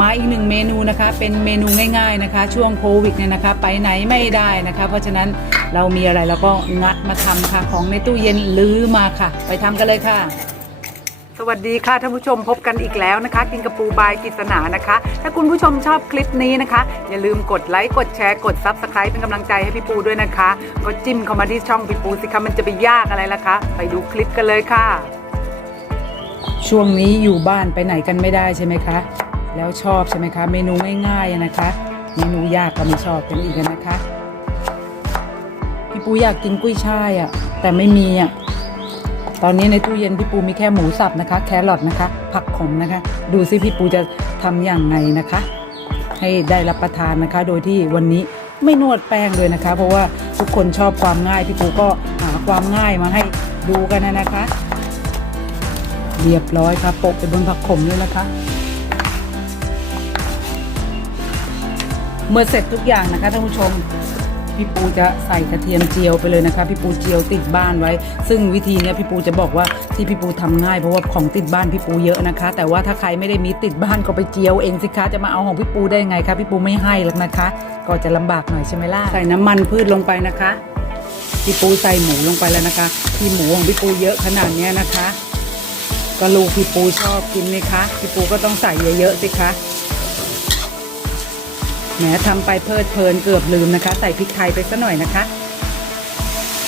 มาอีกหนึ่งเมนูนะคะ เป็นเมนูง่ายๆนะคะ ช่วงโควิดเนี่ยนะคะ ไปไหนไม่ได้นะคะ เพราะฉะนั้นเรามีอะไรเราก็งัดมาทำค่ะของในตู้เย็นลื้อมาค่ะ ไปทำกันเลยค่ะ สวัสดีค่ะท่านผู้ชมพบกันอีกแล้วนะคะ กินกระปูบายกิษณานะคะ ถ้าคุณผู้ชมชอบคลิปนี้นะคะ อย่าลืมกดไลค์กดแชร์กดซับสไคร b ์เป็นกำลังใจให้พี่ปูด้วยนะคะ ก็จิ้มเข้ามาที่ช่องพี่ปูสิคะมันจะไปยากอะไรล่ะคะ ไปดูคลิปกันเลยค่ะ ช่วงนี้อยู่บ้านไปไหนกันไม่ได้ใช่ไหมคะ แล้วชอบใช่ไหมคะ เมนูง่ายๆนะคะ เมนูยากก็ไม่ชอบกันอีกนะคะ พี่ปูอยากกินกุ้ยช่ายอะแต่ไม่มีอะตอนนี้ในตู้เย็นพี่ปูมีแค่หมูสับนะคะ แครอทนะคะ ผักขมนะคะ ดูซิพี่ปูจะทำอย่างไงนะคะ ให้ได้รับประทานนะคะ โดยที่วันนี้ไม่นวดแป้งเลยนะคะ เพราะว่าทุกคนชอบความง่ายพี่ปูก็หาความง่ายมาให้ดูกันนะนะคะ เรียบร้อยค่ะโปะไปบนผักขมเลยนะคะ เมื่อเสร็จทุกอย่างนะคะท่านผู้ชมพี่ปูจะใส่กระเทียมเจียวไปเลยนะคะ พี่ปูเจียวติดบ้านไว้ ซึ่งวิธีเนี้ยพี่ปูจะบอกว่าที่พี่ปูทำง่ายเพราะว่าของติดบ้านพี่ปูเยอะนะคะ แต่ว่าถ้าใครไม่ได้มีติดบ้านก็ไปเจียวเองสิคะจะมาเอาของพี่ปูได้ไงคะพี่ปูไม่ให้หรอกนะคะ ก็จะลำบากหน่อยใช่ไหมล่ะใส่น้ำมันพืชลงไปนะคะ พี่ปูใส่หมูลงไปแล้วนะคะ ที่หมูของพี่ปูเยอะขนาดเนี้ยนะคะ ก็ลูกพี่ปูชอบกินไหมคะพี่ปูก็ต้องใส่เยอะๆสิคะ แหมทำไปเพลิดเพลินเกือบลืมนะคะ ใส่พริกไทยไปสัหน่อยนะคะ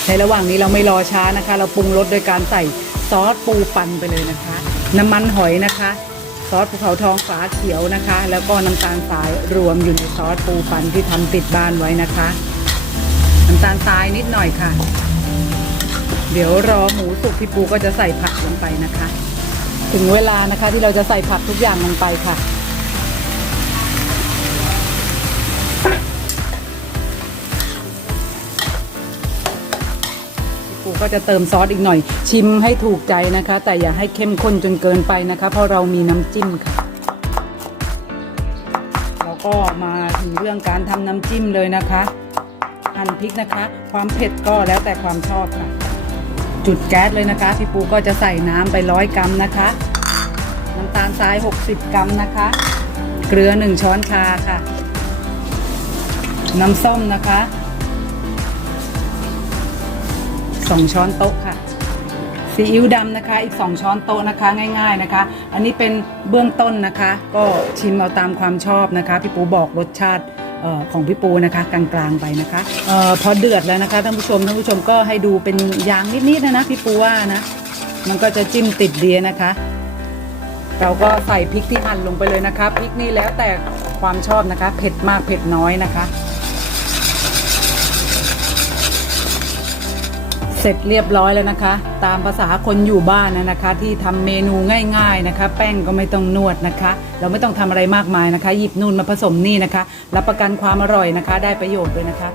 ในระหว่างนี้เราไม่รอช้านะคะ เราปรุงรสโดยการใส่ซอสปูปันไปเลยนะคะ น้ำมันหอยนะคะ ซอสภูเขาทองฝาเขียวนะคะ แล้วก็น้ำตาลทรายรวมอยู่ในซอสปูปันที่ทำติดบ้านไว้นะคะ น้ำตาลทรายนิดหน่อยค่ะ เดี๋ยวรอหมูสุกพี่ปูก็จะใส่ผักลงไปนะคะ ถึงเวลานะคะที่เราจะใส่ผักทุกอย่างลงไปค่ะ ปูก็จะเติมซอสอีกหน่อย ชิมให้ถูกใจนะคะ แต่อย่าให้เข้มข้นจนเกินไปนะคะ เพราะเรามีน้ำจิ้มค่ะแล้วก็มาถึงเรื่องการทำน้ำจิ้มเลยนะคะหั่นพริกนะคะ ความเผ็ดก็แล้วแต่ความชอบค่ะ จุดแก๊สเลยนะคะพี่ปูก็จะใส่น้ำไปร้อยกรัมนะคะน้ำตาลทราย 60 กรัมนะคะ เกลือ 1 ช้อนชาค่ะ น้ำส้มนะคะ สองช้อนโต๊ะค่ะ ซีอิ๊วดำนะคะ อีก 2 ช้อนโต๊ะนะคะ ง่าย ๆนะคะ อันนี้เป็นเบื้องต้นนะคะ ก็ชิมเอาตามความชอบนะคะ พี่ปูบอกรสชาติออของพี่ปูนะคะกลางๆไปนะคะออพอเดือดแล้วนะคะท่านผู้ชมท่านผู้ชมก็ให้ดูเป็นยางนิดๆนะนะพี่ปูว่านะ มันก็จะจิ้มติดดีนะคะ เราก็ใส่พริกที่หั่นลงไปเลยนะคะพริกนี่แล้วแต่ความชอบนะคะ เผ็ดมากเผ็ดน้อยนะคะ เสร็จเรียบร้อยแล้วนะคะ ตามภาษาคนอยู่บ้านนะนะคะ ที่ทำเมนูง่ายๆนะคะ แป้งก็ไม่ต้องนวดนะคะ เราไม่ต้องทำอะไรมากมายนะคะ หยิบนู่นมาผสมนี่นะคะ รับประกันความอร่อยนะคะ ได้ประโยชน์ด้วยนะคะ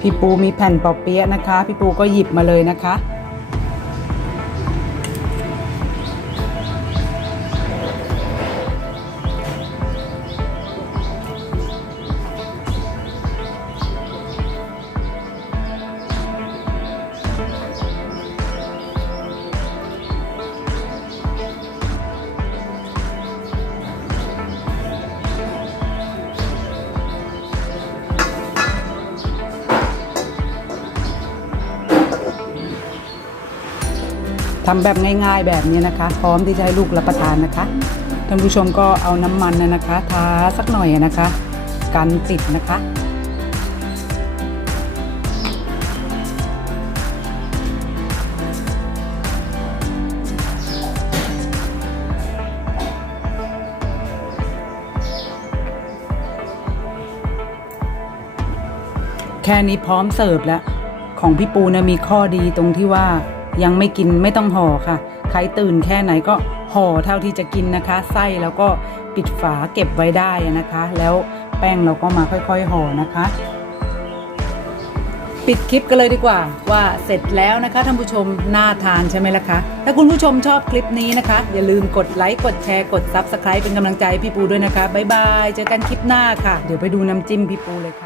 พี่ปูมีแผ่นปอเปี๊ยะนะคะ พี่ปูก็หยิบมาเลยนะคะ ทำแบบง่ายๆแบบนี้นะคะ พร้อมที่จะให้ลูกรับประทานนะคะท่านผู้ชมก็เอาน้ำมันนะนะคะทาสักหน่อยนะคะ กันติดนะคะ แค่นี้พร้อมเสิร์ฟแล้ว ของพี่ปูนะมีข้อดีตรงที่ว่า ยังไม่กินไม่ต้องห่อค่ะ ใครตื่นแค่ไหนก็ห่อเท่าที่จะกินนะคะ ไส้แล้วก็ปิดฝาเก็บไว้ได้นะคะ แล้วแป้งเราก็มาค่อยๆห่อนะคะ ปิดคลิปกันเลยดีกว่า ว่าเสร็จแล้วนะคะท่านผู้ชมน่าทานใช่ไหมล่ะคะ ถ้าคุณผู้ชมชอบคลิปนี้นะคะ อย่าลืมกดไลค์กดแชร์กด Subscribe เป็นกำลังใจพี่ปูด้วยนะคะบ๊ายบายเจอกันคลิปหน้าค่ะ เดี๋ยวไปดูน้ำจิ้มพี่ปูเลยค่ะ